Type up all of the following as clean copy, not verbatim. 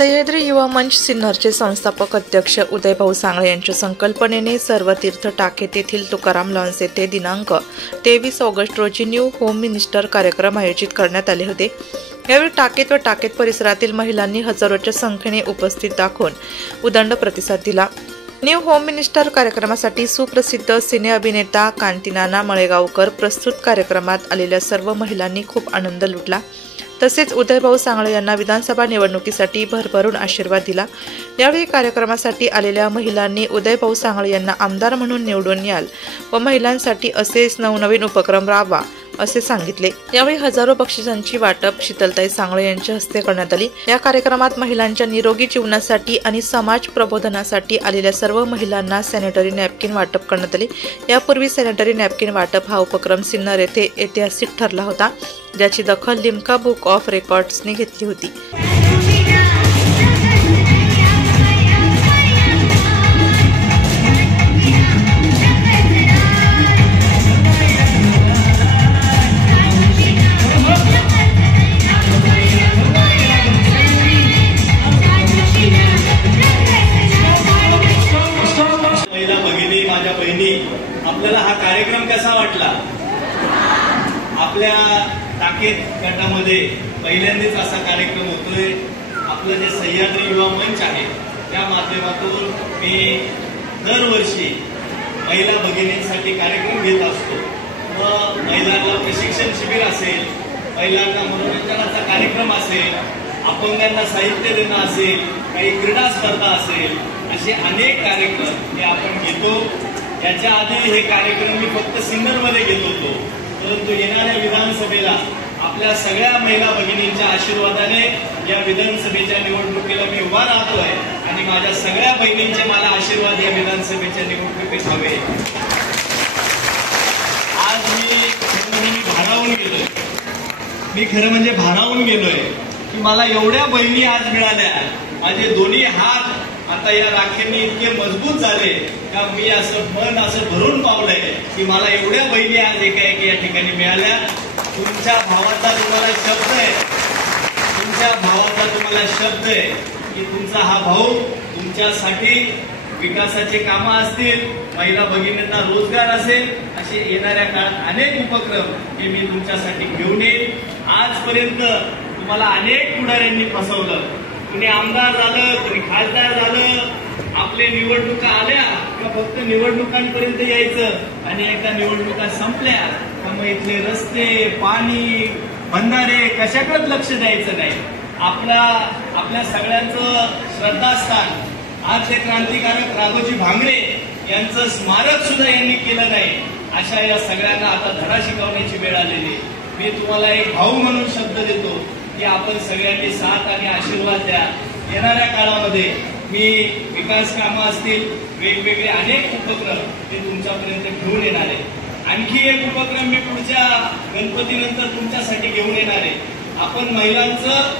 सह्याद्री युवा मंच सिन्नरचे संस्थापक अध्यक्ष उदयभाऊ सांगळे यांच्या संकल्पनेने सर्व तीर्थ टाकेत येथील तुकाराम लॉन्स येथे दिनांक 23 ऑगस्ट रोजी न्यू होम मिनिस्टर कार्यक्रम आयोजित करण्यात आले होते। यावेळी टाकेत व टाकेत परिसरातील महिलांनी हजारोच्या संख्येने उपस्थित दाखवून उदंड प्रतिसाद दिला। न्यू होम मिनिस्टर कार्यक्रमासाठी सुप्रसिद्ध सिने अभिनेता कांतीनाना मळेगावकर प्रस्तुत कार्यक्रमात आलेल्या सर्व महिलांनी खूप आनंद लुटला। तसेच उदयभाऊ सांगळे यांना विधानसभा निवडणुकीसाठी भरभरून आशीर्वाद दिला। यावेळी कार्यक्रमासाठी आलेल्या महिलांनी उदयभाऊ सांगळे यांना आमदार म्हणून निवडून याल व महिलांसाठी असेच नवनवीन उपक्रम राबवा असे सांगितले। यावेळी हजारो बक्षिसांची वाटप शीतलताई सांगळे यांच्या हस्ते करण्यात आली। या कार्यक्रमात महिलांच्या निरोगी जीवनासाठी आणि समाज प्रबोधनासाठी आलेल्या सर्व महिलांना सॅनिटरी नॅपकिन वाटप करण्यात आले। यापूर्वी सॅनिटरी नॅपकिन वाटप हा उपक्रम सिन्नर येथे ऐतिहासिक ठरला होता, ज्याची दखल लिम्का बुक ऑफ रेकॉर्ड्सने घेतली होती। माझ्या बहिणी, आपल्याला हा कार्यक्रम कसा वाटला? आपल्या टाकेत गटामध्ये पहिल्यांदाच असा कार्यक्रम होतोय। आपलं जे सह्याद्री युवा मंच आहे त्या माध्यमातून मी दरवर्षी महिला भगिनींसाठी कार्यक्रम घेत असतो व महिलांना प्रशिक्षण शिबिर असेल, महिलांना मनोरंजनाचा कार्यक्रम असेल, अपंगांना साहित्य देणं असेल, काही क्रीडा स्पर्धा असेल, असे अनेक कार्यक्रम हे आपण घेतो। याच्या आधी हे कार्यक्रम मी फक्त सिन्नरमध्ये घेत होतो, परंतु येणाऱ्या विधानसभेला आपल्या सगळ्या महिला भगिनींच्या आशीर्वादाने या विधानसभेच्या निवडणुकीला मी उभा राहतोय आणि माझ्या सगळ्या बहिणींचे मला आशीर्वाद या विधानसभेच्या निवडणुकीत हवे। आज मी भारावून गेलोय, मी खरं म्हणजे भारावून गेलोय की मला एवढ्या बहिणी आज मिळाल्या। माझे दोन्ही हात आता या राखींनी इतके मजबूत झाले का मी असं मन असं भरून पावलंय की मला एवढ्या बहिणी आज एका या ठिकाणी मिळाल्या। तुमच्या भावाचा तुम्हाला शब्द आहे, तुमच्या भावाचा तुम्हाला शब्द आहे की तुमचा हा भाऊ तुमच्यासाठी विकासाचे कामं असतील, महिला भगिनींना रोजगार असेल, असे येणाऱ्या काळात अनेक उपक्रम हे मी तुमच्यासाठी घेऊन येईल। आजपर्यंत तुम्हाला अनेक पुढाऱ्यांनी फसवलं, कुणी आमदार झालं, कुणी खासदार झालं, आपले निवडणुका आल्या का फक्त निवडणुकांपर्यंत यायचं आणि एकदा निवडणुका संपल्या का मग इथले रस्ते, पाणी, बंधारे कशाकडेच लक्ष द्यायचं नाही। आपल्या सगळ्यांचं श्रद्धास्थान आज ते क्रांतिकारक राघोजी भांगरे यांचं स्मारक सुद्धा यांनी केलं नाही। अशा या सगळ्यांना आता धडा शिकवण्याची वेळ आलेली। मी तुम्हाला एक भाऊ म्हणून शब्द देतो की आपण सगळ्यांनी साथ आणि आशीर्वाद द्या। येणाऱ्या काळामध्ये मी विकास कामं असतील, वेगवेगळे अनेक उपक्रम ते तुमच्यापर्यंत घेऊन येणार आहे। आणखी एक उपक्रम मी पुढच्या गणपतीनंतर तुमच्यासाठी घेऊन येणार आहे। आपण महिलांचं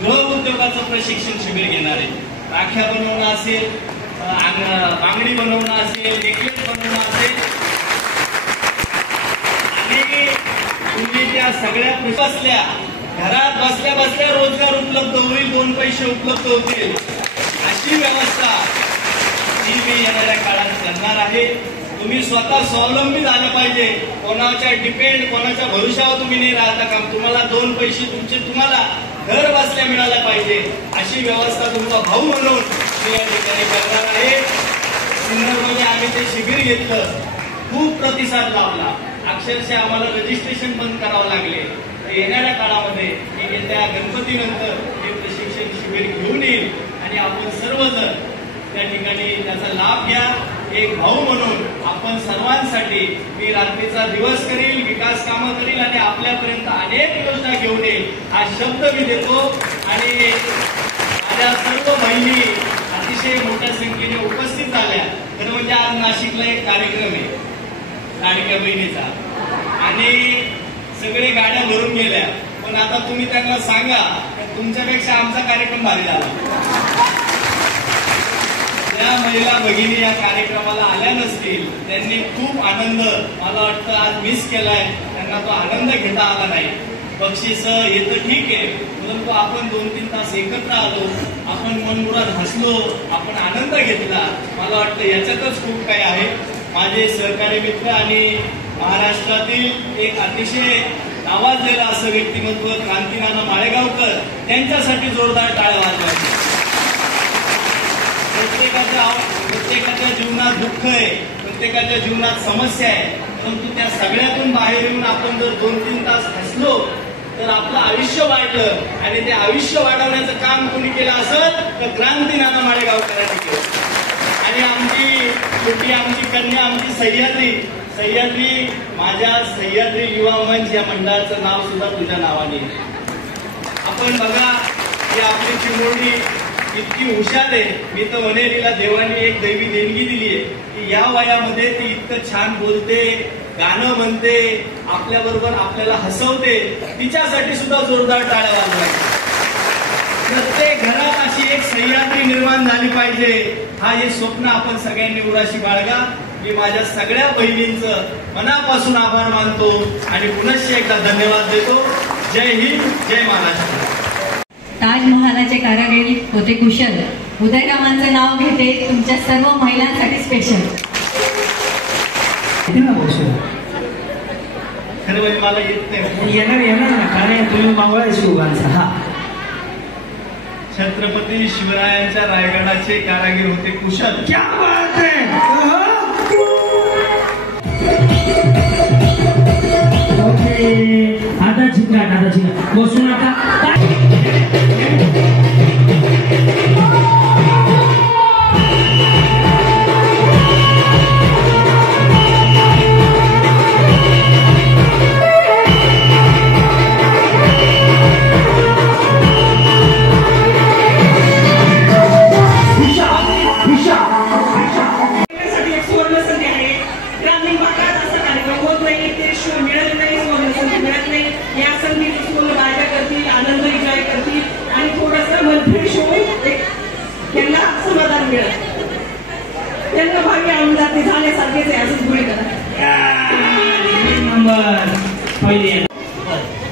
गृह उद्योगाचं प्रशिक्षण शिबिर घेणार आहे। राख्या बनवणं असेल, बांगडी बनवणं असेल, नेकलेस बनवणं असेल आणि तुम्ही त्या सगळ्या बसल्या घरात बसल्या बसल्या रोजगार उपलब्ध होईल, 2 पैसे उपलब्ध होतील, अशी व्यवस्था ही मी येणाऱ्या काळात करणार आहे। तुम्ही स्वतः स्वावलंबी झालं पाहिजे, कोणाच्या डिपेंड, कोणाच्या भरोशावर तुम्ही नाही राहता का। तुम्हाला 2 पैसे तुम्हाला घर बसल्या मिळायला पाहिजे, अशी व्यवस्था तुमचा भाऊ म्हणून मी या ठिकाणी करणार आहे। सिन्नरमध्ये आम्ही ते शिबिर घेतलं, खूप प्रतिसाद लावला, अक्षरशः आम्हाला रजिस्ट्रेशन बंद करावं लागले। येणाऱ्या काळामध्ये येत्या गणपतीनंतर हे प्रशिक्षण शिबिर घेऊन येईल आणि आपण सर्वजण त्या ठिकाणी त्याचा लाभ घ्या। एक भाऊ म्हणून आपण सर्वांसाठी मी रात्रीचा दिवस करील, विकास कामं करील आणि आपल्यापर्यंत अनेक योजना घेऊन येईल हा शब्द मी देतो। आणि माझ्या सर्व बहिणी अतिशय मोठ्या संख्येने उपस्थित झाल्या। खरं म्हणजे आज नाशिकला एक कार्यक्रम आहे लाडक्या बहिणीचा आणि सगळे गाड्या भरून गेल्या, पण आता तुम्ही त्यांना सांगा तुमच्यापेक्षा आमचा कार्यक्रम भारी झाला। ज्या महिला भगिनी या कार्यक्रमाला आल्या नसतील त्यांनी खूप आनंद मला वाटतं आज मिस केलाय, त्यांना तो आनंद घेता आला नाही। बक्षीस हे तर ठीक आहे, परंतु आपण 2-3 तास एकत्र आलो, आपण मनमुराद हसलो, आपण आनंद घेतला. मला वाटतं याच्यातच खूप काही आहे. माझे सहकारी मित्र आणि महाराष्ट्रातील एक अतिशय नावाजलेलं असं व्यक्तिमत्व क्रांतीनाना माळेगावकर, त्यांच्यासाठी जोरदार टाळ्या वाजवायच्या. प्रत्येकाच्या जीवनात दुःख आहे, प्रत्येकाच्या जीवनात समस्या आहे, परंतु त्या सगळ्यातून बाहेर येऊन आपण जर 2-3 तास हसलो तर आपलं आयुष्य वाढलं. आणि ते आयुष्य वाढवण्याचं काम कोणी केलं असेल तर क्रांतीनाना माळेगावकरांनी केलं. आणि आमची छोटी आमची कन्या आमची सह्याद्री माझ्या सह्याद्री युवा मंच या मंडळाचं नाव सुद्धा तुझ्या नावाने. आपण बघा ही आपली चिमुरडी इतकी हुशार आहे. मी तर वनेरीला देवाने एक दैवी देणगी दिली आहे की या वयामध्ये ती इतकं छान बोलते, गाणं म्हणते, आपल्या बरोबर आपल्याला हसवते. तिच्यासाठी सुद्धा जोरदार टाळ्या वाजवायच्या. प्रत्येक घरात अशी एक सह्याद्री निर्माण झाली पाहिजे, हा हे स्वप्न आपण सगळ्यांनी उराशी बाळगा. मी माझ्या सगळ्या बहिणींचं मनापासून आभार मानतो आणि पुनश्च एकदा धन्यवाद देतो. जय हिंद, जय महाराष्ट्र. ताजमहालाचे कारागिरी होते कुशल. उदयरामांचं नाव घेते तुमच्या सर्व महिलांसाठी स्पेशल. खरं म्हणजे मला येत नाही. येणार ना, कारण तुम्ही मावळा शिवगांचा. हा, छत्रपती शिवरायांच्या रायगडाचे कारागीर होते कुशल. क्या बात है. आता झिंगा बसून आता त्यांना भाग्य आणून जाते झाल्यासारखेच आहे. असंच पुढे करा. नंबर पहिले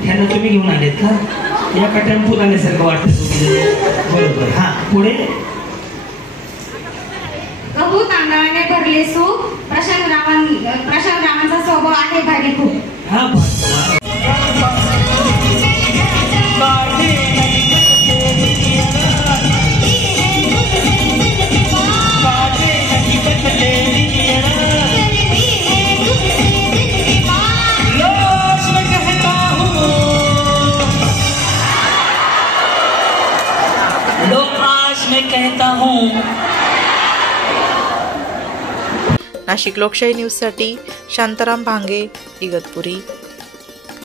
ह्यांना तुम्ही घेऊन आलेत का? या टेम्पोत आल्यासारखं वाटतं. बरोबर. हा, पुढे. गहू तांदळाने भरले सूप. प्रशांत रावांचा स्वभाव आहे भारी खूप. हा, नाशिक लोकशाही न्यूजसाठी शांताराम भांगे, इगतपुरी.